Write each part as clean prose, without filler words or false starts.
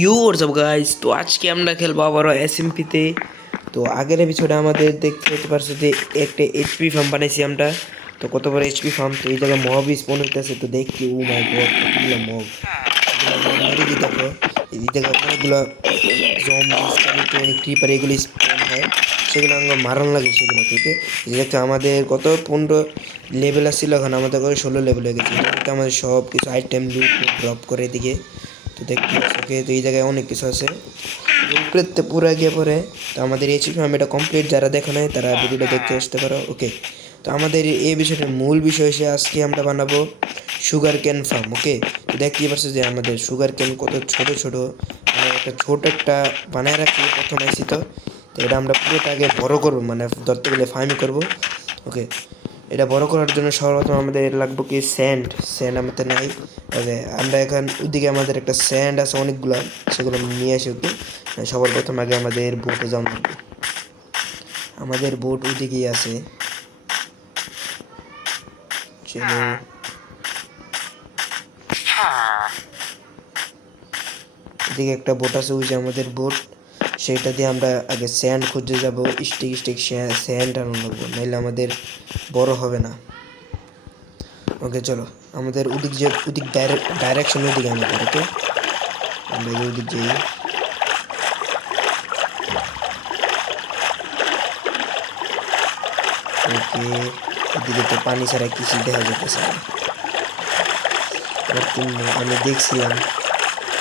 You WhatsApp guys, তো আজকে আমরা খেলবো আবারও এসএমপিতে। তো আগের এপিসোডে আমাদের দেখতে পারছো যে একটা এইচপি ফার্ম বানাইছি আমরা। তো কত বড় এইচপি ফার্ম, তো এই জায়গায় মব স্পন হইতেছে। তো দেখি ও মাই গড কতগুলো মব, মেরে দিই। দেখো এই জায়গায় অনেকগুলো জম্বি স্কেলিটন ক্রিপার এগুলি স্পন হয়, সেগুলো আমরা মারণ লাগে সেগুলো থেকে। দেখো আমাদের কত 15 লেভেল আসছিল, এখন আমাদের করে 16 লেভেল হয়ে গেছে। তো আমাদের সব কিছু আইটেম লুট ড্রপ করে দিকে। তো দেখতে ওকে, তো এই জায়গায় অনেক কিছু আছে উপরে পুরো গিয়ে পরে। তো আমাদের এই ছিল এটা কমপ্লিট, যারা দেখো নাই তারা ভিডিওটা দেখতে আসতে পারো। ওকে, তো আমাদের এই বিষয়টার মূল বিষয় হচ্ছে আজকে আমরা বানাবো সুগার ক্যান ফার্ম। ওকে, তো দেখতেই পাচ্ছ যে আমাদের সুগার ক্যান কত ছোট ছোট, মানে একটা ছোট একটা বানায় রাখি প্রথম আইসি। তো এটা আমরা পুরোটাকে বড় করবো, মানে ধরতে গেলে ফার্মিং করবো। ওকে, এটা বড় করার জন্য সর্বপ্রথম আমাদের লাগবে কি স্যান্ড। স্যান্ড আমাদের নাই। ওকে, আমরা এখন ওদিকে আমাদের একটা স্যান্ড আছে অনেকগুলো, সেগুলো নিয়ে আসি। ওকে, সবার প্রথম আগে আমাদের বোটে যাওয়া লাগবে। আমাদের বোট ওইদিকেই আছে, চলো। এদিকে একটা বোট আছে, ওই যে আমাদের বোট। সেটা দিয়ে আমরা আগে স্যান্ড খুঁজে যাব, স্টিক স্টিক স্যান্ড আনতে লাগবো, নাহলে আমাদের বড় হবে না। ওকে চলো, আমাদের ওদিক যে ওদিক ডাইরেকশন ওদিকে আমাদের। ওকে, আমরা ওদিক যাই। ওকে, এদিকে তো পানি ছাড়া কিছুই দেখা যেতেছে না। আমি দেখছিলাম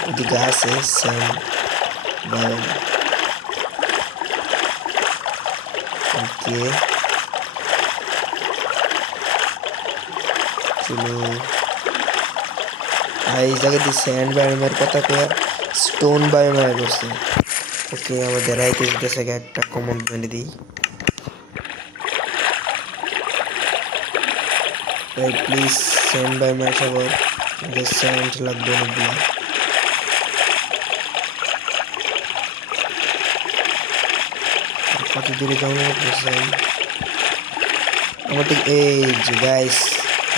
ওদিকে আছে স্যান্ড বায়োম। ওকে চলো, এই জায়গাতে স্যান্ড বায়োমের কথা কয়ে স্টোন বায়োমে করছে। ওকে, আমাদের রাইতে যেতেছে একটা কমন মেনে দিই। ভাই প্লিজ স্যান্ড বায়োমে সবার, আমাদের স্যান্ড লাগবে অনেকগুলো। কত দূরে যাবো স্যান্ড আমাদের। এই যে গাইস,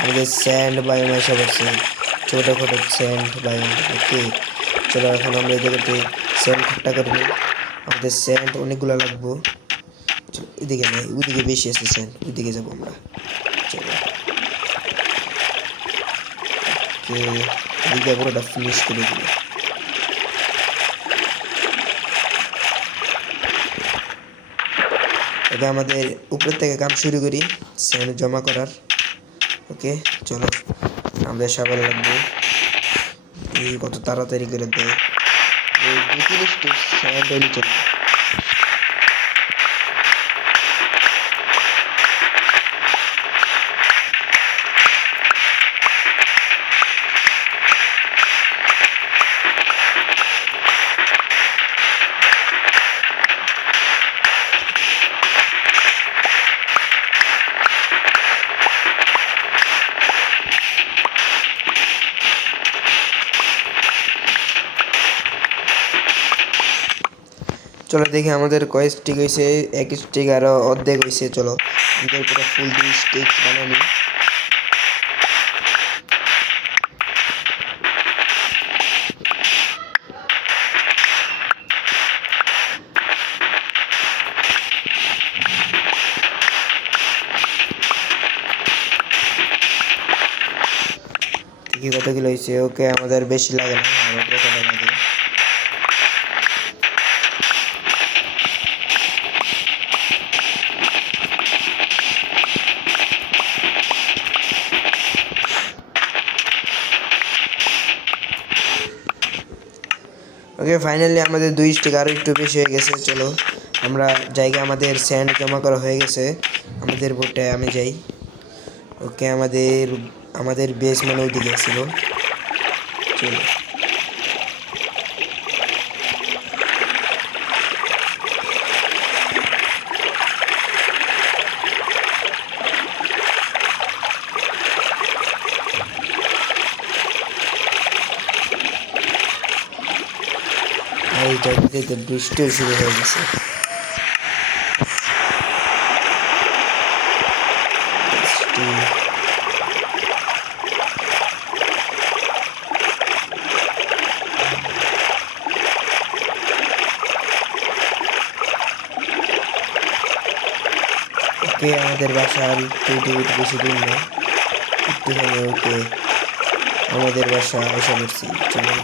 আমাদের স্যান্ড বায়োম এসে পড়ছে, ছোটোখাটো স্যান্ড বায়োম। ওকে চলো, এখন আমরা এই জায়গাতে স্যান্ড ঠাট্টা করে নিই। আমাদের স্যান্ড অনেকগুলো লাগবো। এদিকে নেই, ওইদিকে বেশি আছে স্যান্ড, ওইদিকে যাবো আমরা। চলো, ওকে, এদিকে পুরোটা ফিনিশ করে দিল। ওকে, আমাদের উপরের থেকে কাম শুরু করি স্যান্ড জমা করার। ওকে চলো, আমাদের সবার লাগবে। এই কত তাড়াতাড়ি করে দেয়, এই 2-3 স্যান্ড হলে চলবে। চলো দেখি আমাদের কয় স্টিক হয়েছে। এক স্টিক আরো অর্ধেক হয়েছে। চলো আমাদের পুরো ফুল দিয়ে স্টিক বানানি। দেখি কতগুলো হয়েছে। ওকে, আমাদের বেশি লাগে না, আমার কতটা লাগে। ওকে, ফাইনালি আমাদের 2 স্টিক আরও একটু বেশি হয়ে গেছে। চলো আমরা জায়গা, আমাদের স্যান্ড জমা করা হয়ে গেছে আমাদের বোটে। আমি যাই। ওকে, আমাদের আমাদের বেস মানে ওইদিকে ছিল। চলো, এই জায়গাতে বৃষ্টিও শুরু হয়ে গেছে। ওকে আমাদের বাসা আর একটু বেশি দূর না, একটুখানি। ওকে আমাদের বাসা এসে পড়ছি, চলো।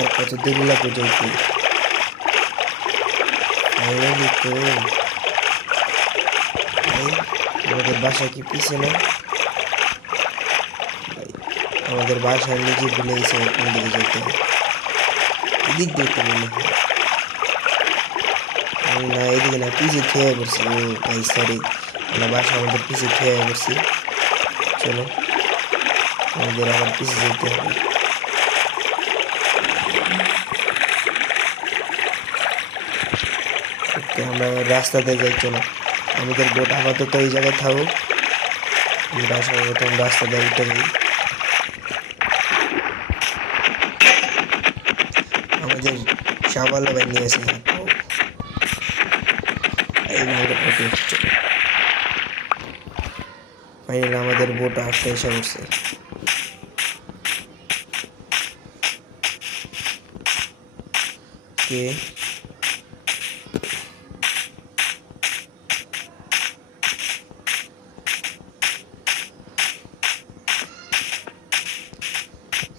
আর কত দেরি লাগবে যাইতে? ফাইনালি তো। ভাই, আমাদের বাসা কি পিছনে? ভাই, আমাদের বাসা নিজে ভুলে গেছে কোন দিকে যেতে হয়। এদিক দিয়ে তো মনে হয়। না, এদিকে না, পিছিয়ে খেয়ে পড়ছি। ও ভাই সরি, আমরা বাসা আমাদের পিছিয়ে খেয়ে পড়ছি। চলো, আমাদের আবার পিছিয়ে যেতে হবে। ওকে, আমরা রাস্তাতে যাই, চলো। আমাদের বোট আপাতত এই জায়গায় থাকুক, আমরা সর্বপ্রথম রাস্তাতে উঠে যাই। আমাদের সাবালা ভাই নিয়ে আসে এই ভাইটা পড়ে চলো। ফাইনালি আমাদের বোট আসতে এসে পড়ছে। কে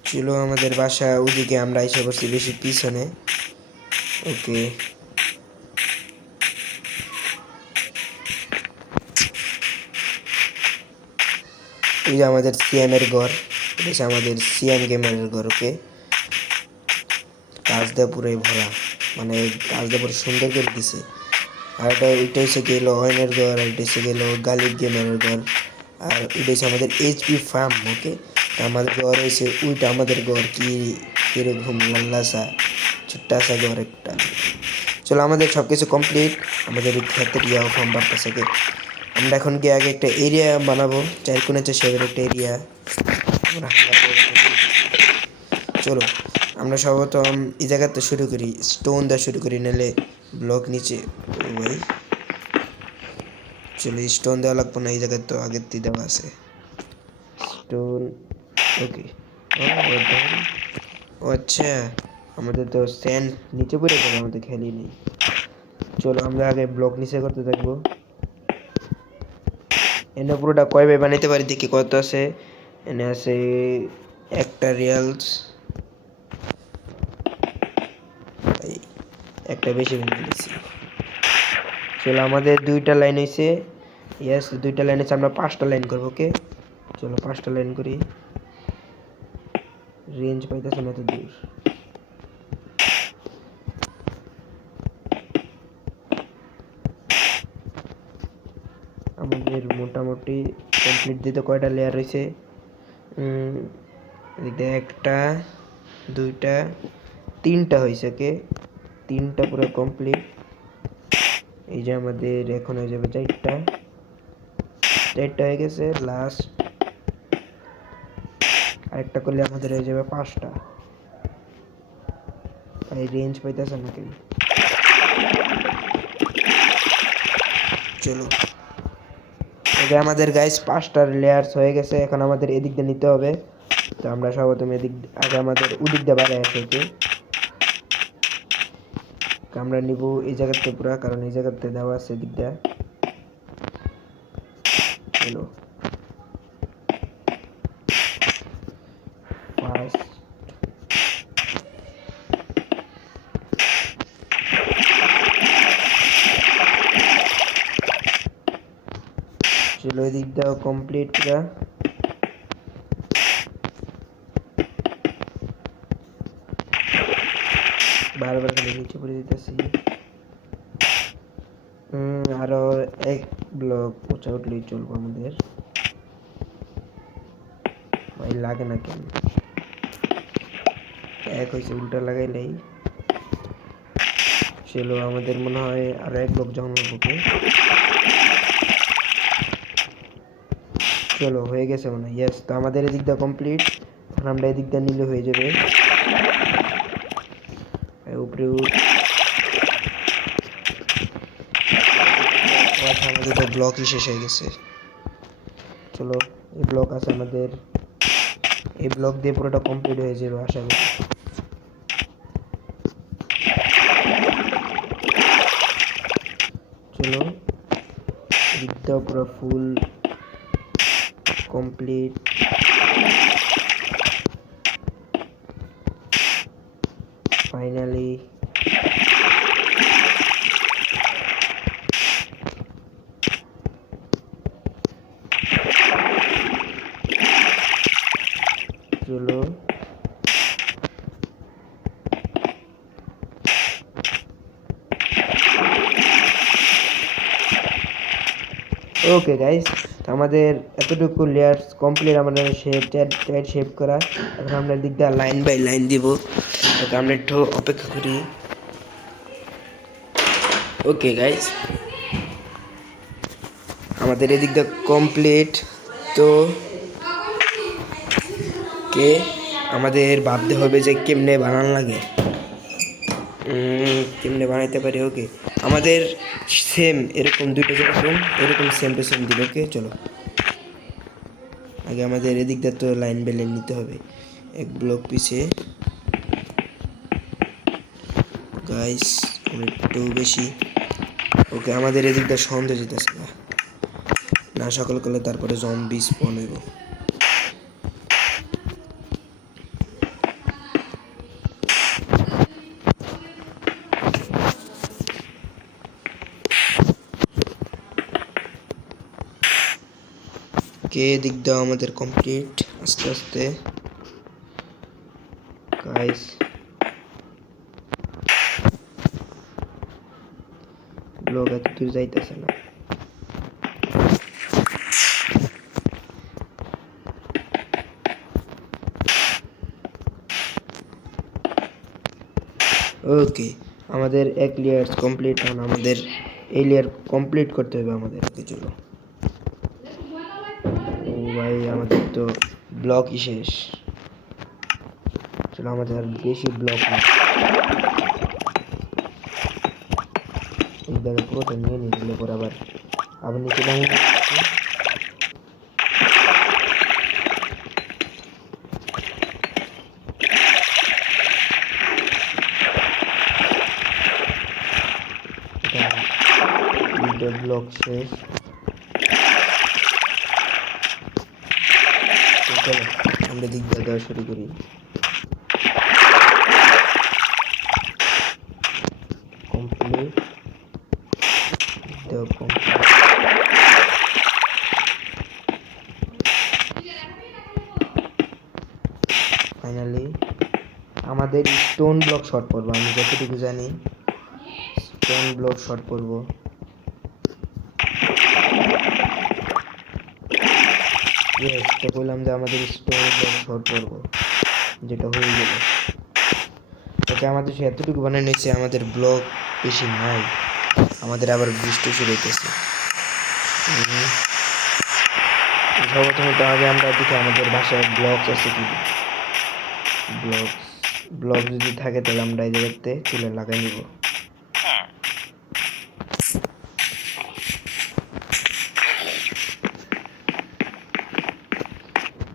ছিল আমাদের বাসা ওদিকে, আমরা এসে পড়ছি বেশি পিছনে। ওকে, এই যে আমাদের সিএম এর ঘর, এটা আমাদের সিএম গেমারের ঘর। ওকে, কাজ দিয়ে পুরোই ভরা, মানে কাজ দিয়ে পুরো সুন্দর করে দিছে। আর ওইটা হচ্ছে গেল অয়নের ঘর, আর এটা হচ্ছে গেল গালিব গেমারের ঘর, আর এটা হচ্ছে আমাদের এইচপি ফার্ম। ওকে, আমাদের ঘর হয়েছে ওইটা আমাদের ঘর, কি এরকম লাল্লাসা ছোট্ট আসা ঘর একটা। চলো, আমাদের সব কিছু কমপ্লিট। আমাদের ক্ষেতের ইয়াও ফার্ম বাড়তেছে। আমরা এখন গিয়ে আগে একটা এরিয়া বানাবো, চার কোণে সেভের একটা এরিয়া। চলো, আমরা সর্বপ্রথম এই জায়গাতে শুরু করি, স্টোন দিয়ে শুরু করি, নাহলে ব্লক নিচে। ও ভাই, চলো স্টোন দেওয়া লাগবো না, এই জায়গায় তো আগের দিয়ে দেওয়া আছে স্টোন। ওকে, ও আচ্ছা, আমাদের তো স্যান্ড নিচে পড়ে যাবে, আমাদের খেয়ালই নেই। চলো, আমরা আগে ব্লক নিচে করতে থাকবো। এনে পুরোটা কয়ভাবে বানাইতে পারি দেখি কত আছে। এনে আছে একটা রিয়ালস, একটা বেশি ভেঙে দিচ্ছি। চলো, আমাদের দুইটা লাইন হয়েছে। ইয়েস, দুইটা লাইন হয়েছে, আমরা 5টা লাইন করবো। ওকে, চলো 5টা লাইন করি। রেঞ্জ পাইতেছে না তো দূর। আমাদের মোটামুটি কমপ্লিট দিতে কয়টা লেয়ার রয়েছে? একটা, দুইটা, 3টা হয়েছে। ওকে, 3টা পুরো কমপ্লিট। এই যে আমাদের এখন হয়ে যাবে 4টা হয়ে গেছে। লাস্ট আরেকটা করলে আমাদের হয়ে যাবে 5টা। এই রেঞ্জ পাইতেছে না কেন? চলো, ওকে, আমাদের গাইস 5টার লেয়ার্স হয়ে গেছে। এখন আমাদের এদিক দিয়ে নিতে হবে। তো আমরা সর্বপ্রথম এদিক আগে আমাদের ওদিক দিয়ে বাড়াই আছে। ওকে, আমরা নিব এই জায়গাতে পুরা, কারণ এই জায়গাতে দেওয়া আছে এদিক দিয়ে। চলো, ফার্স্ট চলো, এদিক দাও কমপ্লিট পুরা। বারবার খালি নিচে পড়ে দিতেছি। আরো এক ব্লক উঁচা উঠলেই চলবো আমাদের। ভাই লাগে না কেন? এক হয়েছে, উল্টা লাগাইলেই। চলো, আমাদের মনে হয় আরো এক ব্লক জমা হবে। চলো হয়ে গেছে মনে হয়। ইয়েস, তো আমাদের এদিক দিয়ে কমপ্লিট। এখন আমরা এদিক দিয়ে নিলে হয়ে যাবে। উপরে আমাদের তো ব্লকই শেষ হয়ে গেছে। চলো এই ব্লক আছে আমাদের, এই ব্লক দিয়ে পুরোটা কমপ্লিট হয়ে যাবে আশা করি। চলো দিকটা পুরো ফুল কমপ্লিট। ফাইনালি চলো ওকে গাইস, আমাদের এতটুকু লেয়ার্স কমপ্লিট। আমাদের শেপ টাইট শেপ করা। এখন আমরা দিক দিয়ে লাইন বাই লাইন দিব। ওকে আমরা একটু অপেক্ষা করি। ওকে গাইস, আমাদের এদিক দিয়ে কমপ্লিট। তো কে আমাদের ভাবতে হবে যে কেমনে বানান লাগে, কেমনে বানাইতে পারি। ওকে আমাদের সেম এরকম দুটো যেরকম এরকম সেম টু সেম দিল। ওকে চলো আগে আমাদের এদিক দিয়ে তো লাইন বাই লাইন নিতে হবে এক ব্লক পিছে। গাইস একটু বেশি। ওকে আমাদের এদিক দিয়ে সন্দেহ যেতেছে না, না সকাল করলে তারপরে জম্বি স্পন হইব। কে দিক দাও আমাদের কমপ্লিট আস্তে আস্তে। গাইস ব্লগ এত দূর যাইতেছে না। ওকে আমাদের এক লেয়ার কমপ্লিট। এখন আমাদের এই লেয়ার কমপ্লিট করতে হবে আমাদের। ওকে চলো। ও ভাই আমাদের তো ব্লকই শেষ। চলো আমাদের আর বেশি ব্লক না, এই জায়গায় পুরোটা নিয়ে নিলে পরে আবার আবার নিচে নামিয়ে ব্লক শেষ। চলো আমরা দিক দিয়ে দেওয়া শুরু করি। কমপ্লিট দেওয়া কমপ্লিট। ফাইনালি আমাদের স্টোন ব্লক শর্ট পড়বো, আমি যতটুকু জানি স্টোন ব্লক শর্ট পড়বো। তো বললাম যে আমাদের স্টোন ব্লক শর্ট পড়বো, যেটা হয়ে গেল। ওকে আমাদের সে এতটুকু বানিয়ে নিচ্ছে, আমাদের ব্লক বেশি নাই। আমাদের আবার বৃষ্টি শুরু হইতেছে। সর্বপ্রথমত আগে আমরা দেখি আমাদের বাসায় ব্লক আছে কি। ব্লক যদি থাকে তাহলে আমরা এই জায়গাতে চুলে লাগাই নিব।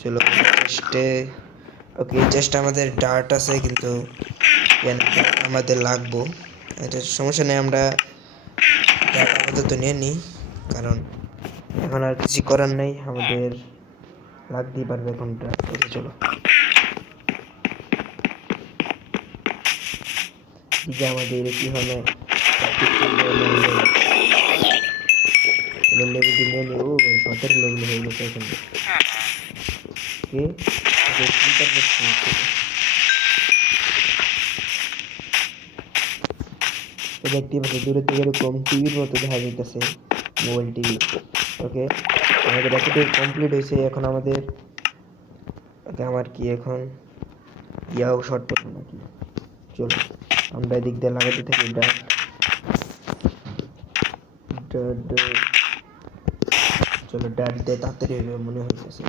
চলো চেস্টে। ওকে চেস্টে আমাদের ডার্ট আছে, কিন্তু আমাদের লাগবো, এটা সমস্যা নেই। আমরা আপাতত নিয়ে নিই, কারণ এখন আর কিছু করার নেই, আমাদের লাগতেই পারবে এখনটা। ওকে চলো যে আমাদের কি হলো লেভেলটি নিয়ে নিই। ও ভাই 17 লেভেল হয়ে গেছে এখন। দেখতে পাচ্ছি দূরের থেকে এরকম টিভির মতো দেখা যাইতেছে, মোবাইল টিভি। ওকে আমাদের এতটুকু কমপ্লিট হয়েছে। এখন আমাদের আমার কি এখন ইয়াও শর্ট পড়বো নাকি। চলো আমরা এদিক দিয়ে লাগাতে থাকি ডাক। চলো ডাট দিয়ে তাড়াতাড়ি হবে মনে হইতেছে।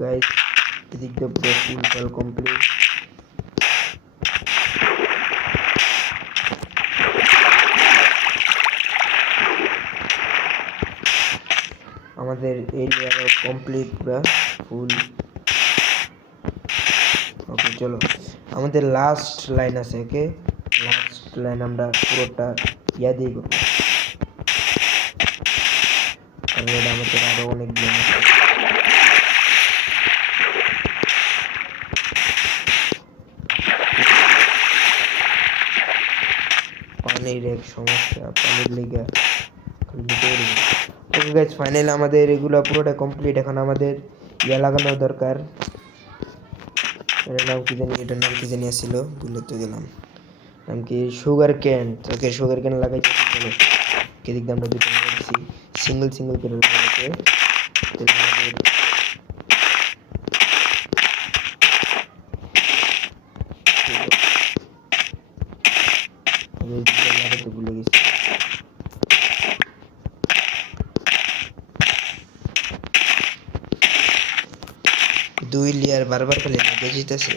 গাইস এদিক দিয়ে পুরো ফুল কমপ্লিট। আমাদের এই লেয়ার কমপ্লিট পুরো ফুল। ওকে চলো আমাদের লাস্ট লাইন আছে। ওকে লাস্ট লাইন আমরা পুরোটা ইয়া দিয়ে করবো, কারণ এটা আমাদের আরো অনেক গেম আছে। পানির এক সমস্যা, পানির লেগে ওকে গাইস ফাইনালি আমাদের এগুলো পুরোটা কমপ্লিট। এখন আমাদের ইয়া লাগানো দরকার। এটার নাম কি জানি, এটার নাম কি জানি আসছিল, ভুলে তো গেলাম। নাম কি সুগার ক্যান। ওকে সুগার ক্যান লাগাইছি। চলো এদিক দিয়ে আমরা দুটো লাগাইছি, সিঙ্গেল সিঙ্গেল করে লাগাইছে। লাগাইতে ভুলে গেছি। দুই লেয়ার বারবার করে লেগে যেতেছে।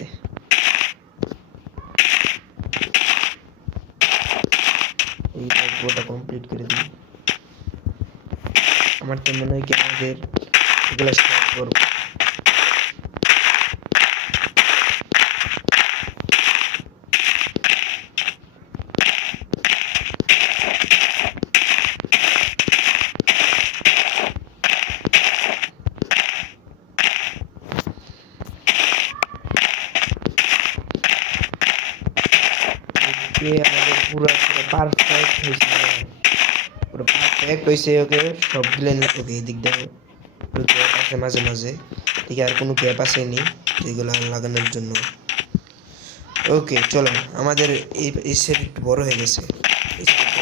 এই পুরোটা কমপ্লিট করে দিই। আমার তো মনে হয় কি আমাদের এগুলো স্টার্ট করবো। আমাদের পুরো পারফেক্ট হয়েছে, পুরো পারফেক্ট হয়েছে। ওকে সবগুলো ওকে এদিক দিয়ে গ্যাপ আছে মাঝে মাঝে, ঠিক আর কোনো গ্যাপ আসেনি এগুলো লাগানোর জন্য। ওকে চলো আমাদের এই সেট একটু বড় হয়ে গেছে, এই সেটটা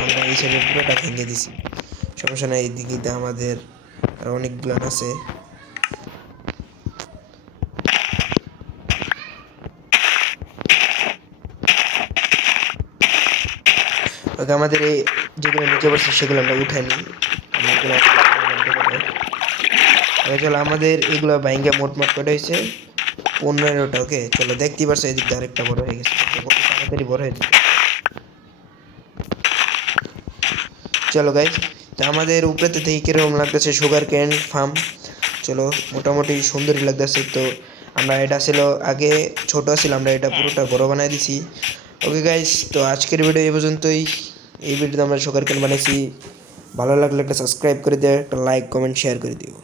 আমরা এই সেটের পুরোটা ভেঙে দিছি, সমস্যা নাই। এইদিকে আমাদের আর অনেকগুলো আছে। ওকে আমাদের এই যেগুলো নিচে পড়ছে সেগুলো আমরা উঠাই নিই। চলো আমাদের এগুলো ভাইঙ্গা মোট করে হয়েছে 15টা। ওকে চলো দেখতেই পারছো এদিক দিয়ে আরেকটা বড় হয়ে গেছে, কত তাড়াতাড়ি বড় হয়ে যেত। চলো গাইজ তো আমাদের উপরে থেকে কিরকম লাগতেছে সুগার ক্যান ফার্ম। চলো মোটামুটি সুন্দরই লাগতেছে। তো আমরা এটা ছিল আগে ছোট ছিল, আমরা এটা পুরোটা বড় বানাই দিছি। ওকে গাইজ তো আজকের ভিডিও এই পর্যন্তই। এই ভিডিওতে আমরা সুগার ক্যান বানাইছি। ভালো লাগলে একটা সাবস্ক্রাইব করে দিও, একটা লাইক কমেন্ট শেয়ার করে দিও।